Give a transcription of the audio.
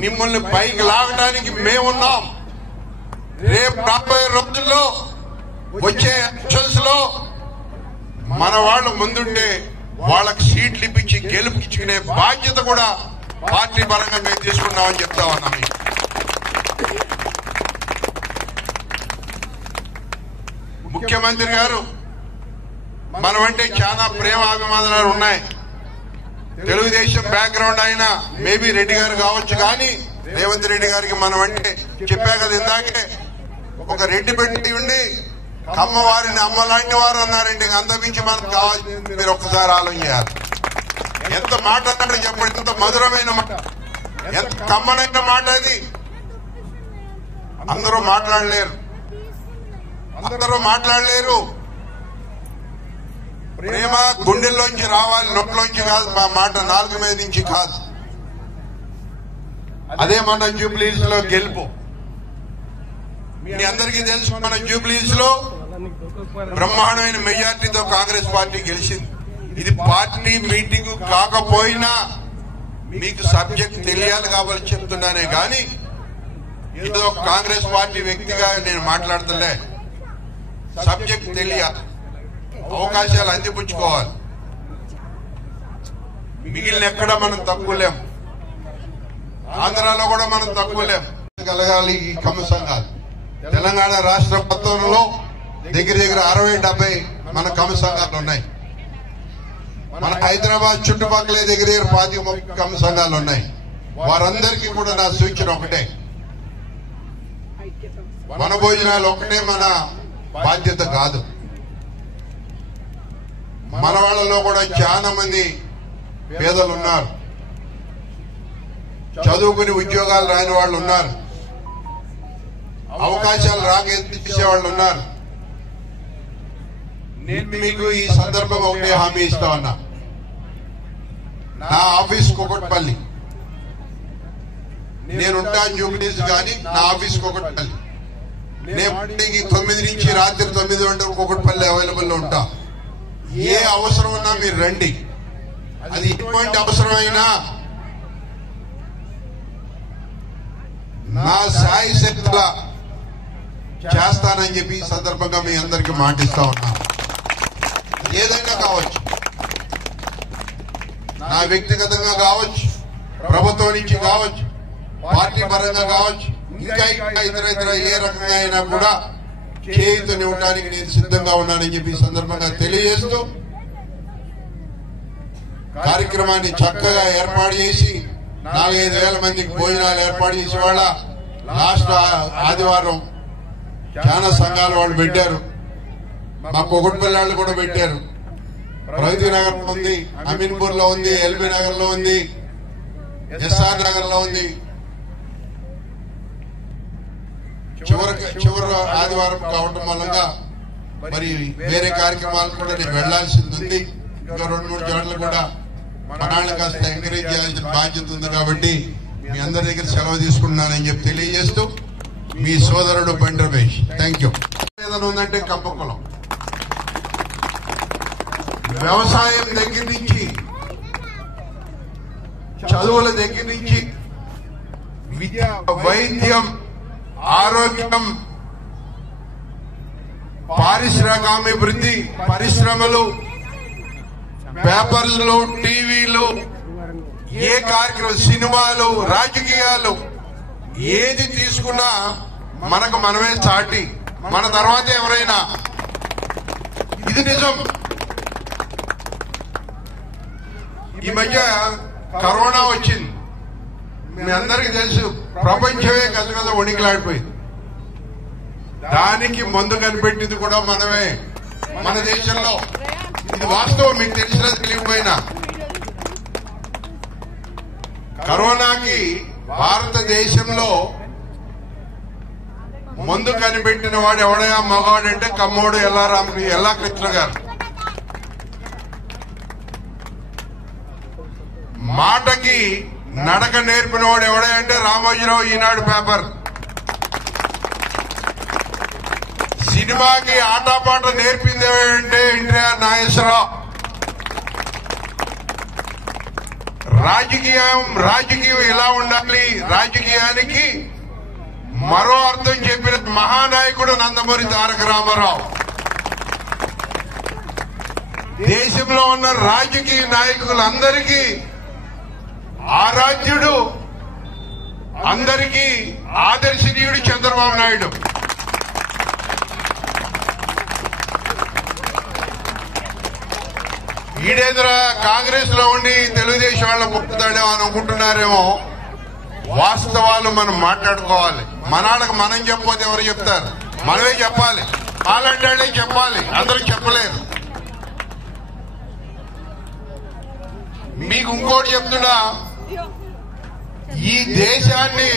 మిమ్మల్ని పైకి లాగడానికి మేమున్నాం. రేపు రాబోయే రోజుల్లో వచ్చే ఎలక్షన్స్ లో మన వాళ్ళు ముందుంటే వాళ్ళకి సీట్లు ఇప్పించి గెలుపుకిచ్చుకునే బాధ్యత కూడా పార్టీ పరంగా మేము తీసుకున్నామని చెప్తా ఉన్నాం. ముఖ్యమంత్రి గారు మనమంటే చాలా ప్రేమ అభిమానాలు ఉన్నాయి. తెలుగుదేశం బ్యాక్గ్రౌండ్ అయినా మేబీ రెడ్డి గారు కావచ్చు, కానీ రేవంత్ రెడ్డి గారికి మనం అంటే చెప్పా కదా ఇందాకే, ఒక రెడ్డి పెట్టి ఉండి కమ్మవారిని అమ్మలాంటి వారు అన్నారండి. అంతమించి మనకు కావాల్సింది మీరు ఒక్కసారి ఆలోచించాలి. ఎంత మాట అన్నాడు చెప్పండి, ఎంత మధురమైన మాట, ఎంత కమ్మనైన మాట అది. అందరూ మాట్లాడలేరు. ప్రేమ గుండెల్లోంచి రావాలి, నోట్లోంచి కాదు. మా మాట నాలుగు మీద నుంచి కాదు. అదే మన జూబ్లీస్ లో గెలుపు. మీ అందరికీ తెలుసు, మన జూబ్లీస్ లో బ్రహ్మాండమైన మెజార్టీతో కాంగ్రెస్ పార్టీ గెలిచింది. ఇది పార్టీ మీటింగ్ కాకపోయినా మీకు సబ్జెక్ట్ తెలియాలి కాబట్టి చెప్తున్నానే గాని ఏదో కాంగ్రెస్ పార్టీ వ్యక్తిగా నేను మాట్లాడతలే. సబ్జెక్ట్ తెలియాలి, అవకాశాలు అందిపుచ్చుకోవాలి. మిగిలిన ఎక్కడ మనం తక్కువ లేం, ఆంధ్రాలో కూడా మనం తక్కువ లేం. కలగాలి ఈ కమ్మ సంఘాలు. తెలంగాణ రాష్ట్ర మొత్తంలో దగ్గర 60-70 మన కమ్మ సంఘాలు ఉన్నాయి. మన హైదరాబాద్ చుట్టుపక్కలే దగ్గర 25 కమ్మ సంఘాలు ఉన్నాయి. వారందరికీ కూడా నా సూచన ఒకటే, మన భోజనాలు ఒకటే మన బాధ్యత కాదు. మన వాళ్ళలో కూడా చాలా మంది పేదలు ఉన్నారు, చదువుకుని ఉద్యోగాలు రాని వాళ్ళు ఉన్నారు, అవకాశాలు రాక ఎత్తిచ్చే వాళ్ళు ఉన్నారు. నేను మీకు ఈ సందర్భంగా ఒకటే హామీ ఇస్తా ఉన్నా. నా ఆఫీస్ కుకట్పల్లి, నేనుంటా జూబ్లీస్ కానీ నా ఆఫీస్ కుకట్పల్లి. నేను 9 నుంచి రాత్రి 9 గంటలకు కుకట్పల్లి అవైలబుల్ లో ఉంటా. ఏ అవసరం ఉన్నా మీరు రండి. అది ఎటువంటి అవసరమైనా నా సాయి శక్తుల చేస్తానని చెప్పి ఈ సందర్భంగా మీ అందరికీ మాటిస్తా ఉన్నాను. ఏదైనా కావచ్చు, నా వ్యక్తిగతంగా కావచ్చు, ప్రభుత్వం నుంచి కావచ్చు, పార్టీ పరంగా కావచ్చు, ఇంకా ఇతర ఏ రకంగా అయినా కూడా చేయూతనివ్వడానికి నేను సిద్ధంగా ఉన్నానని చెప్పి ఈ సందర్భంగా తెలియజేస్తూ కార్యక్రమాన్ని చక్కగా ఏర్పాటు చేసి 4-5 వేల మందికి భోజనాలు ఏర్పాటు చేసి వాళ్ళ లాస్ట్ ఆదివారం చాలా సంఘాల వాళ్ళు పెట్టారు. మా కుకట్పల్లి వాళ్ళు కూడా పెట్టారు. ప్రగతి నగర్ లో ఉంది, అమీన్పూర్ లో ఉంది, ఎల్బీ నగర్ లో ఉంది, ఎస్ఆర్ నగర్ లో ఉంది. చివరి ఆదివారం కావటం మూలంగా మరి వేరే కార్యక్రమాలు కూడా నేను వెళ్లాల్సింది ఉంది. ఇంకా 2-3 చోట్ల కూడా మనల్ని కాస్త ఎంకరేజ్ చేయాల్సిన బాధ్యత ఉంది. కాబట్టి మీ అందరి దగ్గర సెలవు తీసుకుంటున్నానని చెప్పి తెలియజేస్తూ మీ సోదరుడు బండి రమేష్. Thank you. ఏదైనా ఉందంటే కంపకులం, వ్యవసాయం దగ్గర నుంచి, చదువుల దగ్గర నుంచి, విద్య, వైద్యం, ఆరోగ్యం, పారిశ్రామికాభివృద్ధి, పరిశ్రమలు, పేపర్లు, టీవీలు, ఏ కార్యక్రమం, సినిమాలు, రాజకీయాలు, ఏది తీసుకున్నా మనకు మనమే సాటి, మన తర్వాత ఎవరైనా. ఇది నిజం. ఈ మధ్య కరోనా వచ్చింది, మీ అందరికీ తెలుసు. ప్రపంచమే గజగజ వణికిలాడిపోయింది. దానికి మందు కనిపెట్టింది కూడా మనమే, మన దేశంలో. ఇది వాస్తవం, మీకు తెలిసినా తెలియకపోయినా. కరోనాకి భారతదేశంలో మందు కనిపెట్టిన వాడు ఎవడయా మగవాడంటే కమ్మోడు ఎల్లా కృష్ణ గారు. మాటకి నడక నేర్పిన వాడు ఎవడంటే రామోజీరావు, ఈనాడు పేపర్. సినిమాకి ఆటపాట నేర్పింది ఎవడంటే ఎన్టీఆర్, నాగేశ్వరరావు. రాజకీయం ఇలా ఉండాలి, రాజకీయానికి మరో అర్థం చెప్పిన మహానాయకుడు నందమూరి తారక రామారావు. దేశంలో ఉన్న రాజకీయ నాయకులందరికీ ఆరాధ్యుడు, అందరికీ ఆదర్శనీయుడు చంద్రబాబు నాయుడు. ఈడేంద్ర కాంగ్రెస్ లో ఉండి తెలుగుదేశం వాళ్ళ పుట్టుతాడేమో అని అనుకుంటున్నారేమో. వాస్తవాలు మనం మాట్లాడుకోవాలి. మనాళ్ళకి మనం చెప్పకపోతే ఎవరు చెప్తారు? మనమే చెప్పాలి. అలాంటి చెప్పాలి, అందరూ చెప్పలేరు. మీకు ఇంకోటి చెప్తున్నా, ఈ దేశాన్ని